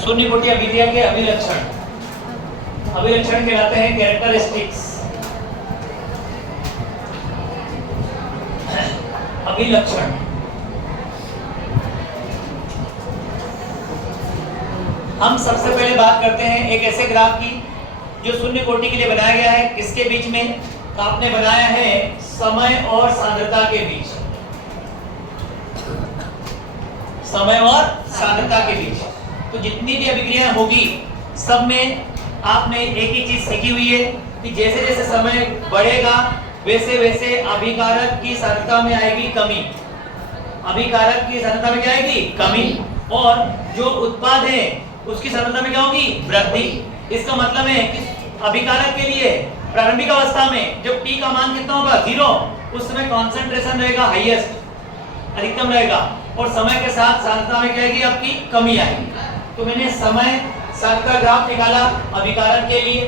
शून्य कोटि अभिक्रिया के अभिलक्षण कहलाते हैं कैरेक्टरिस्टिक्स। अभिलक्षण हम सबसे पहले बात करते हैं एक ऐसे ग्राफ की जो शून्य कोटि के लिए बनाया गया है। किसके बीच में? तो आपने बनाया है समय और सांद्रता के बीच, समय और सांद्रता के बीच। तो जितनी भी अभिक्रियाएं होगी सब में आपने एक ही चीज सीखी हुई है कि जैसे जैसे समय बढ़ेगा वैसे वैसे अभिकारक की सांद्रता में आएगी कमी। अभिकारक की सांद्रता में क्या आएगी? कमी। और जो उत्पाद है उसकी सांद्रता में क्या होगी? वृद्धि। इसका मतलब है कि अभिकारक के लिए प्रारंभिक अवस्था में जब T का मान कितना होगा? 0, उस समय कॉन्सेंट्रेशन रहेगा हाईएस्ट, अधिकतम रहेगा, और समय के साथ सांद्रता में क्या आएगी? आपकी कमी आएगी। तो मैंने समय सांद्रता ग्राफ निकाला अभिकारक के लिए।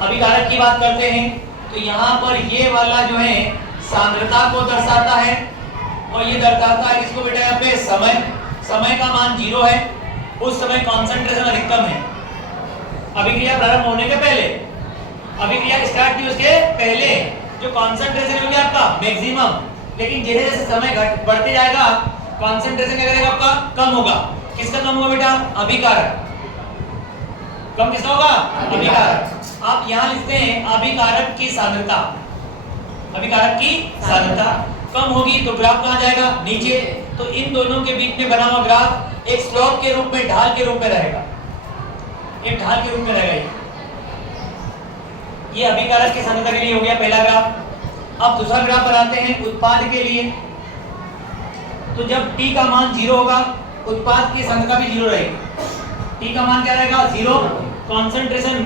अभिकारक की बात करते हैं तो यहाँ पर ये वाला जो है सांद्रता को दर्शाता है, और ये दर्शाता है किसको बेटा? यहाँ पे समय का मान 0 है, उस समय कॉन्सेंट्रेशन अधिकतम है। अभिक्रिया प्रारंभ होने के पहले, अभिक्रिया स्टार्ट की उसके पहले जो कॉन्सेंट्रेशन होगा आपका मैक्सिमम, लेकिन जैसे जैसे समय बढ़ते जाएगा कॉन्सेंट्रेशन क्या करेगा? आपका कम होगा। किसका कम होगा बेटा? अभिकारक। कम किसका होगा? अभिकारक। आप यहाँ लिखते हैं अभिकारक की सांद्रता। अभिकारक की सांद्रता कम होगी तो ग्राफ कहाँ जाएगा? नीचे। तो इन दोनों के बीच में बना हुआ ग्राफ एक स्लोप के रूप में, ढाल के रूप में रहेगा। एक ढाल के रूप में रहेगा। ये अभिकारक की सांद्रता के लिए हो गया पहला ग्राफ। अब दूसरा ग्राफ बनाते हैं उत्पाद के लिए। तो जब T का मान 0 होगा उत्पाद की सांद्रता भी 0 रहेगी। T का मान क्या रहेगा? 0। कॉन्सेंट्रेशन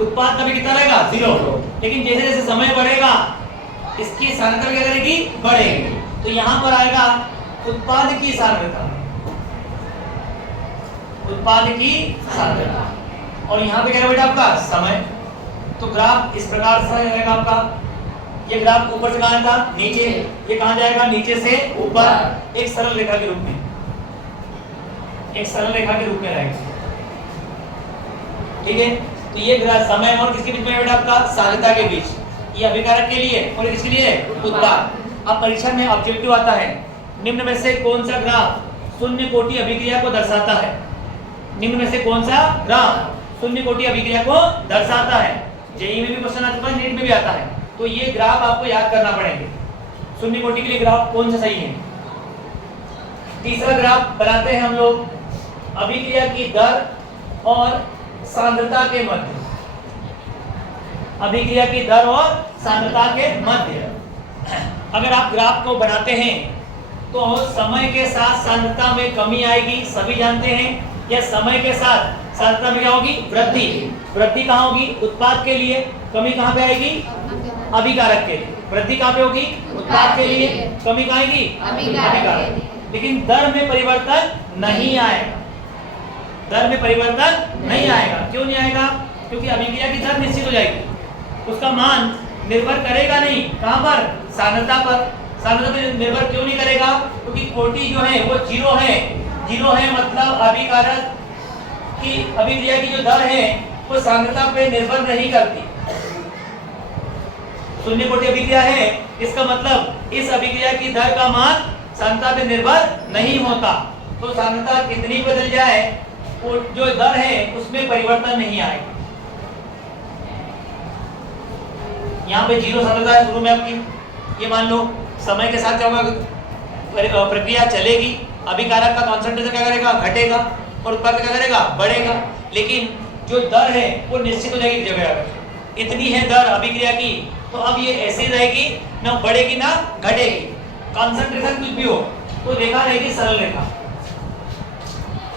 उत्पाद का भी कितना रहेगा? 0। लेकिन जैसे जैसे समय बढ़ेगा इसकी सांद्रता क्या करेगी? बढ़ेगी। तो यहाँ पर आएगा उत्पाद की सांद्रता, उत्पाद की सांद्रता, और यहाँ पे क्या है बेटा? आपका समय। तो ग्राफ इस प्रकार से रहेगा आपका। ये ग्राफ ऊपर से कहाँ था? नीचे। ये कहाँ जाएगा? नीचे से ऊपर, एक सरल रेखा के रूप में, एक सरल रेखा के रूप में रहेगा। ठीक है। तो ये ग्राफ समय और किसके बीच में बेटा? आपका सांद्रता के बीच। ये अभिकारक के लिए और किसके लिए? उत्पाद। अब परीक्षा में ऑब्जेक्टिव आता है निम्न में से कौन सा ग्राफ शून्य कोटि अभिक्रिया को दर्शाता है? निम्न में से कौन सा ग्राफ शून्य कोटि अभिक्रिया को दर्शाता है? जेईई में भी क्वेश्चन आ चुका है, नीट में भी आता है। तो ये ग्राफ आपको याद करना पड़ेंगे। शून्य कोटि के लिए ग्राफ कौन सा सही है? तीसरा ग्राफ बनाते हैं हम लोग अभिक्रिया की दर और सांद्रता के मध्य। अभिक्रिया की दर और सांद्रता के मध्य अगर आप ग्राफ को बनाते हैं तो समय के साथ सांद्रता में कमी आएगी, सभी जानते हैं। या समय के साथ सांद्रता में क्या होगी? वृद्धि। वृद्धि कहाँ होगी? उत्पाद के लिए। कमी कहाँ पे आएगी? अभिकारक के लिए। वृद्धि कहाँ पे होगी? उत्पाद के लिए। कमी कहाँ आएगी? अभिकारक। लेकिन दर में परिवर्तन नहीं आएगा। दर में परिवर्तन नहीं आएगा। क्यों नहीं आएगा? क्योंकि अभिक्रिया की दर निश्चित हो जाएगी, उसका मान निर्भर करेगा नहीं। कहाँ पर? सांद्रता पर। सांद्रता पर निर्भर क्यों नहीं करेगा? क्योंकि कोटि जो है वो 0 है। 0 है मतलब अभिकारक की अभिक्रिया की जो दर है वो सांद्रता पे निर्भर नहीं करती। शून्य कोटि अभिक्रिया है, इसका मतलब इस अभिक्रिया की दर का मान सांद्रता पे निर्भर नहीं होता। तो सांद्रता कितनी बदल जाए वो जो दर है उसमें परिवर्तन नहीं आएगा। यहाँ पे 0 सांद्रता है शुरू में आपकी। ये मान लो समय के साथ क्या होगा? प्रक्रिया चलेगी, अभिकारक का कॉन्सेंट्रेशन क्या करेगा? घटेगा, और उत्पाद क्या करेगा? बढ़ेगा। लेकिन जो दर है वो निश्चित हो जाएगी जगह पर। इतनी है दर अभिक्रिया की, तो अब ये ऐसी रहेगी, ना बढ़ेगी ना घटेगी। कॉन्सेंट्रेशन कुछ भी हो तो रेखा रहेगी सरल रेखा,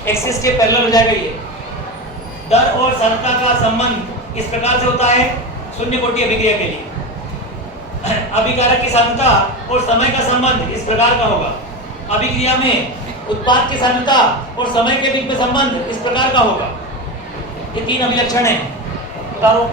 एक्सिस के पैरेलल हो जाएगा। ये दर और सांद्रता का संबंध इस प्रकार से होता है शून्य कोटि अभिक्रिया के लिए। अभिकारक की सांद्रता और समय का संबंध इस प्रकार का होगा। अभिक्रिया में उत्पाद की सांद्रता और समय के बीच में संबंध इस प्रकार का होगा। ये 3 अभिलक्षण हैं। बताओ।